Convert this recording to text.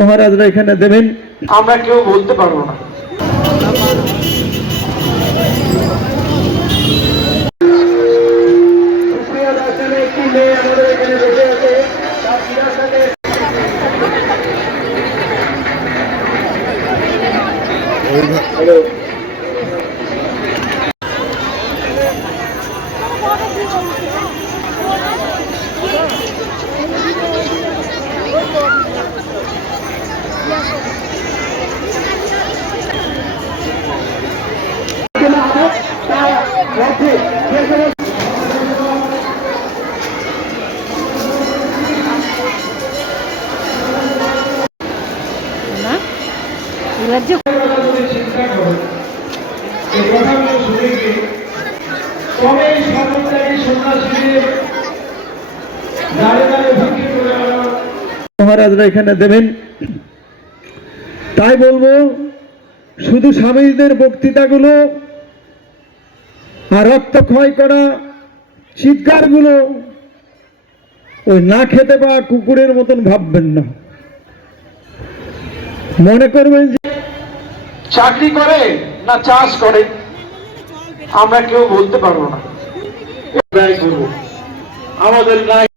মহারাজরা এখানে দেবেন, আমরা কেউ বলতে পারবো না। মহারাজরা এখানে দেবেন, তাই বলবো শুধু স্বামীদের বক্তৃতাগুলো আর রক্তক্ষয় করা চিৎকারগুলো ওই না খেতে পাওয়া কুকুরের মতন ভাববেন না। মনে করবেন যে চাকরি করে না চাষ করে আমরা কেউ বলতে পারবো না। আমাদের